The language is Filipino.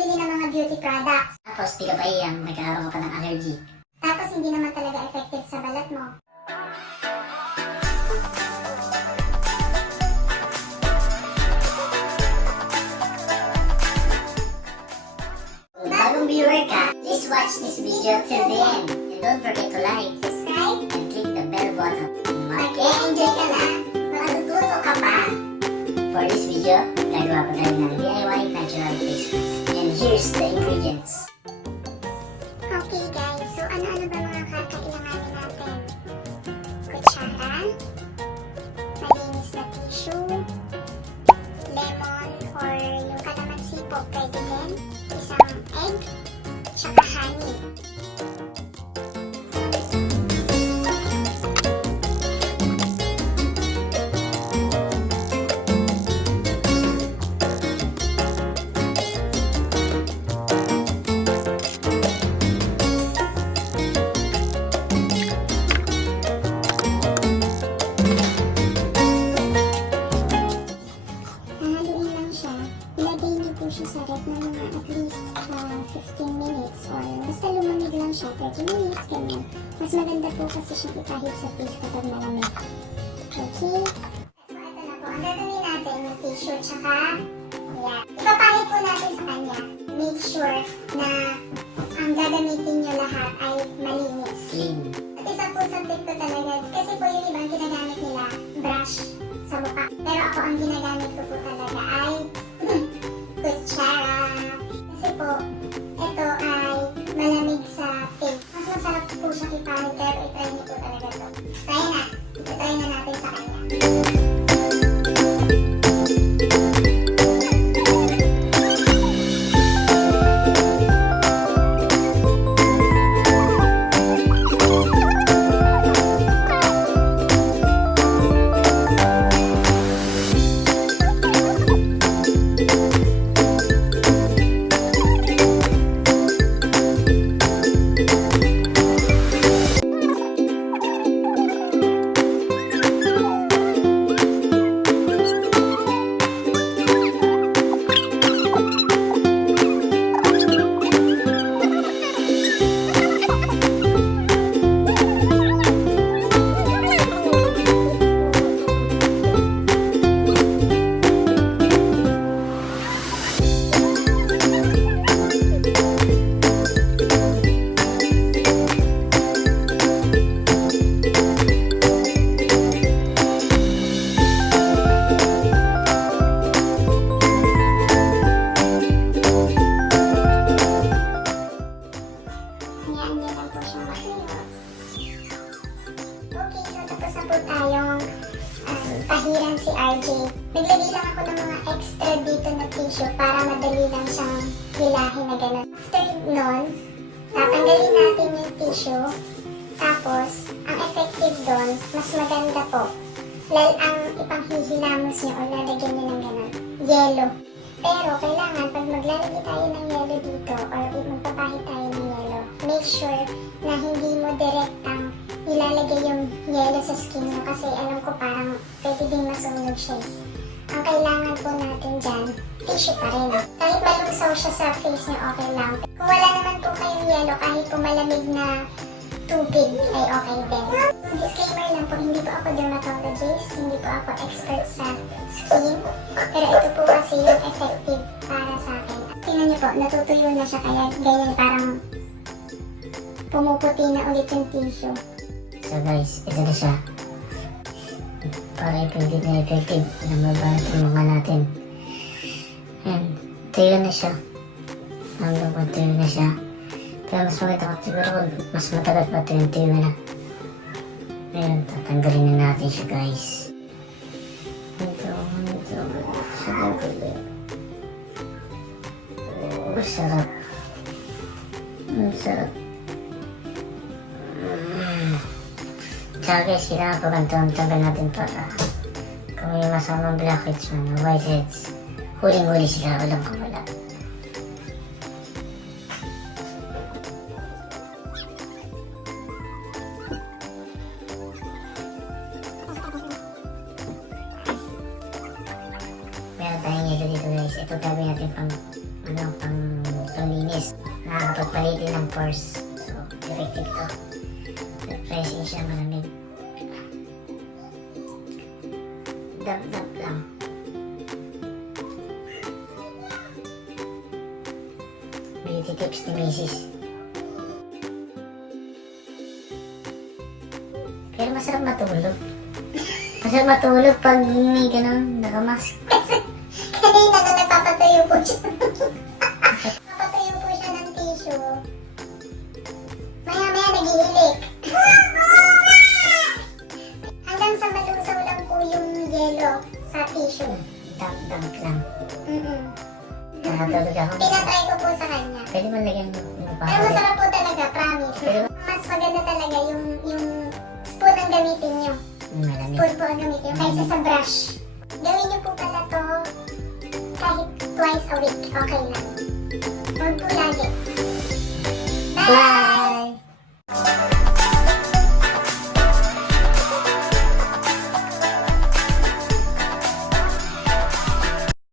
bumili ng mga beauty products. Tapos di ka pa iyang nagkakaroon ka pa ng allergy. Tapos hindi naman talaga effective sa balat mo. Kung bagong viewer ka, please watch this video till the end. And don't forget to like, Subscribe. and click the bell button. Mag-enjoy ka na, matututo ka pa. For this video, gagawa pa tayo ng DIY natural face mask. And here's the ingredients. Okay guys, so ano-ano ba mga kakailanganin natin? Kutsara, malinis na tissue, lemon or yung calamansi po pwede din, isang egg, tsaka honey. Sa ref na mga at least 15 minutes or basta lumamig lang siya, 30 minutes, ganyan. Mas maganda po kasi siyang ipahid sa face kapag malamig. Okay? So, ito na po. Ang gagawin natin yung tissue, tsaka yan. Ipapahid po natin sa kanya. Make sure na ang gagamitin nyo lahat ay malinis. Clean. At isa po sa tip ko talaga, kasi po yung ibang ginagamit nila, brush sa mukha. Pero ako ang ginagamit ko po talaga ay kutsara. Kasi po, ito ay malamig sa face. Mas masarap po siyang ipahid, pero itry niyo po talaga ito. Try na. Itry na natin sa kanya. Pahiran si RJ. Naglagay lang ako ng mga extra dito na tissue para madali lang siyang hilahin na gano'n. After nun, tatanggalin natin yung tissue. Tapos, ang effective doon, mas maganda po. Ang ipanghihilamos niyo o lalagyan niyo ng gano'n. Yelo. Pero kailangan pag maglalagay tayo ng yelo dito or magpapahid tayo ng yelo, make sure na hindi mo direktang ilalagay yung yelo sa skin mo kasi alam ko parang pwede din masunog siya. Ang kailangan po natin dyan, tissue pa rin. Kahit malungsaw siya sa face niyo, okay lang. Kung wala naman po kayong yelo, kahit po malamig na tubig ay okay din. Disclaimer lang po, hindi po ako dermatologist, hindi po ako expert sa skin, pero ito po kasi yung effective para sa akin. Tingnan niyo po, natutuyo na siya kaya ganyan parang pumuputi na ulit yung tissue. So guys, ito na siya. Para effective na effective na mabalat yung mukha natin. Ayan, tuyo na siya. Hanggang kung tuyo na siya. Pero mas maganda ko siguro kung mas matagal pa tuyo na. Ngayon, tatanggalin na natin siya guys. Ito. Oh, sarap. Ang sarap. Tsaka guys, kailangan pagkantuan-tanggal natin para kung may masamang blackheads man, whiteheads, huling-huli sila, walang kumala. Meron tayong yelo dito guys, ito ito gagawin natin pang panlinis. Nakakapagpalitin ng pores. So, effective to. Refreshing siya, malamig. Dab-dab lang. Beauty tips ni Mrs. Pero masarap matulog. Masarap matulog pag may ganun, nakamask. Kanina na nagpapatuyo po siya. Nagpapatuyo po siya ng tissue. Maya-maya naghihilik. Hanggang sa malusaw lang po yung yelo sa tissue. Dab-dab lang. Nakatulog ako. Pinatry ko po sa kanya. Pwede mo lagyan Pero masarap po talaga, promise. Mas maganda talaga yung spoon ang gamitin nyo. Malamig. Spoon po ang gamitin nyo kaysa sa brush. Gawin nyo po pala to kahit twice a week. Okay lang. Huwag po lagi. Bye!